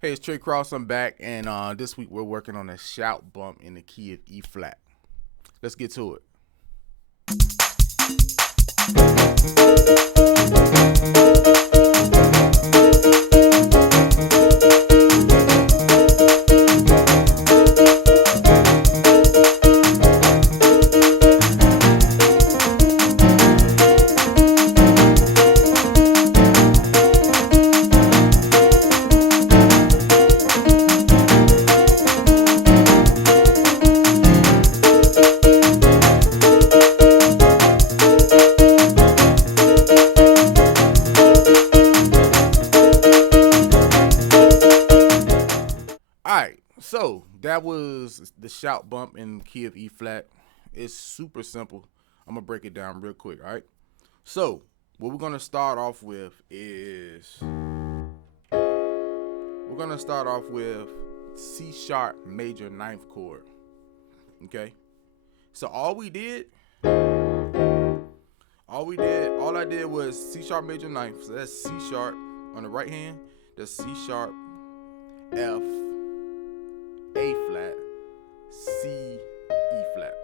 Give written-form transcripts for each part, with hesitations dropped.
Hey, it's Trey Cross. I'm back, and this week we're working on a shout bump in the key of E flat. Let's get to it. All right, so that was the shout bump in the key of E flat. It's super simple. I'm gonna break it down real quick. All right. So what we're gonna start off with is C sharp major ninth chord. Okay. So all I did was C sharp major ninth. So that's C sharp on the right hand. That's C sharp, F, A flat, C, E flat.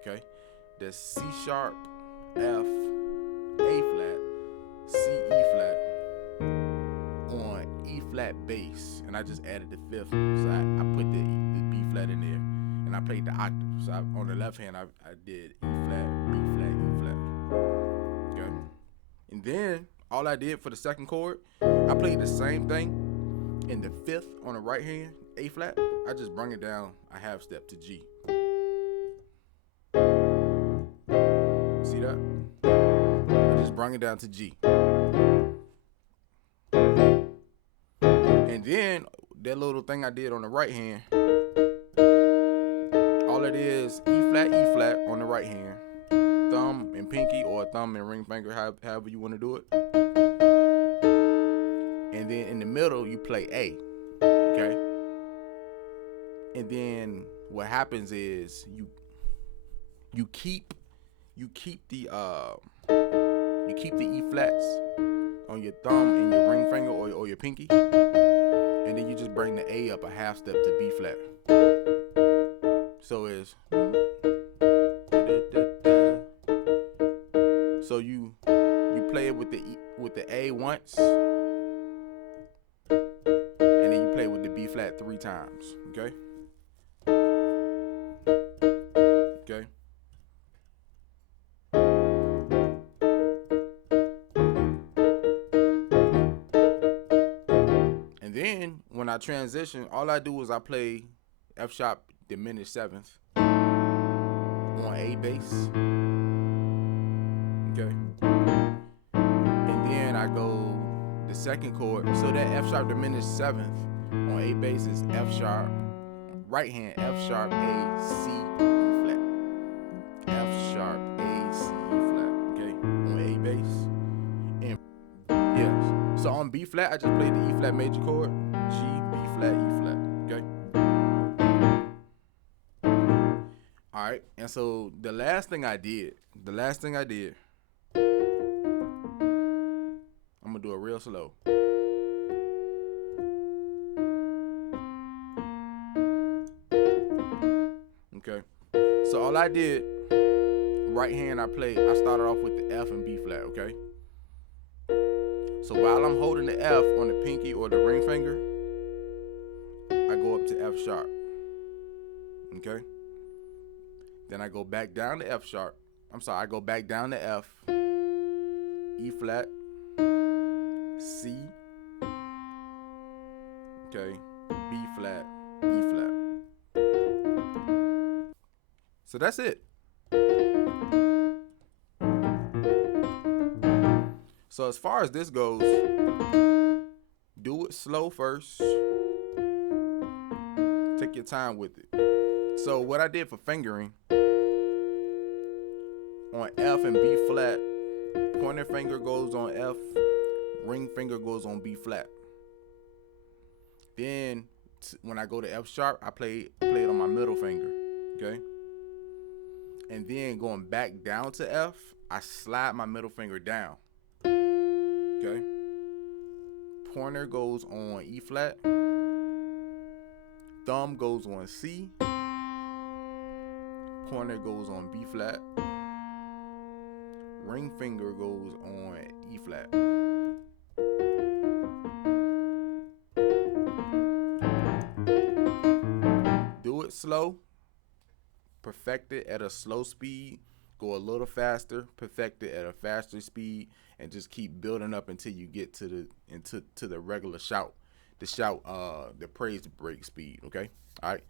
Okay. That's C sharp, F, A flat, C, E flat on E flat bass, and I just added the fifth. So I put the B flat in there, and I played the octave. So on the left hand, I did E flat, B flat, E flat. Okay. And then all I did for the second chord, I played the same thing in the fifth on the right hand, A flat. I just bring it down a half step to G. See that? I just bring it down to G. And then that little thing I did on the right hand, all it is E flat on the right hand, thumb and pinky, or thumb and ring finger, however you want to do it. And then in the middle you play A. Okay? And then what happens is you keep the E flats on your thumb and your ring finger or your pinky, and then you just bring the A up a half step to B flat. So it's so you play it with the A once, and then you play with the B flat 3 times. Okay. Okay. And then when I transition, all I do is I play F sharp diminished seventh on A bass. Okay. And then I go the second chord. So that F sharp diminished seventh on A bass is F sharp, right hand F sharp, A, C, E flat. F sharp, A, C, E flat. Okay. On A bass. And yes. So on B flat, I just play the E flat major chord, G, B flat, E flat. Okay. All right. And so the last thing I did, I'm gonna do it real slow. Okay. So all I did, right hand I started off with the F and B flat, okay? So while I'm holding the F on the pinky or the ring finger, I go up to F sharp. Okay? Then I go back down to F sharp. I go back down to F, E flat, C, okay, B flat, E flat. So that's it. So as far as this goes, do it slow first. Take your time with it. So what I did for fingering, on F and B flat, pointer finger goes on F, ring finger goes on B flat. Then when I go to F sharp, I play it on my middle finger, okay? And then going back down to F, I slide my middle finger down. Okay. Pointer goes on E flat. thumb goes on C, pointer goes on B flat, ring finger goes on E flat. Do it slow, perfect it at a slow speed, go a little faster, perfect it at a faster speed, and just keep building up until you get to the regular shout, the praise break speed. Okay, all right.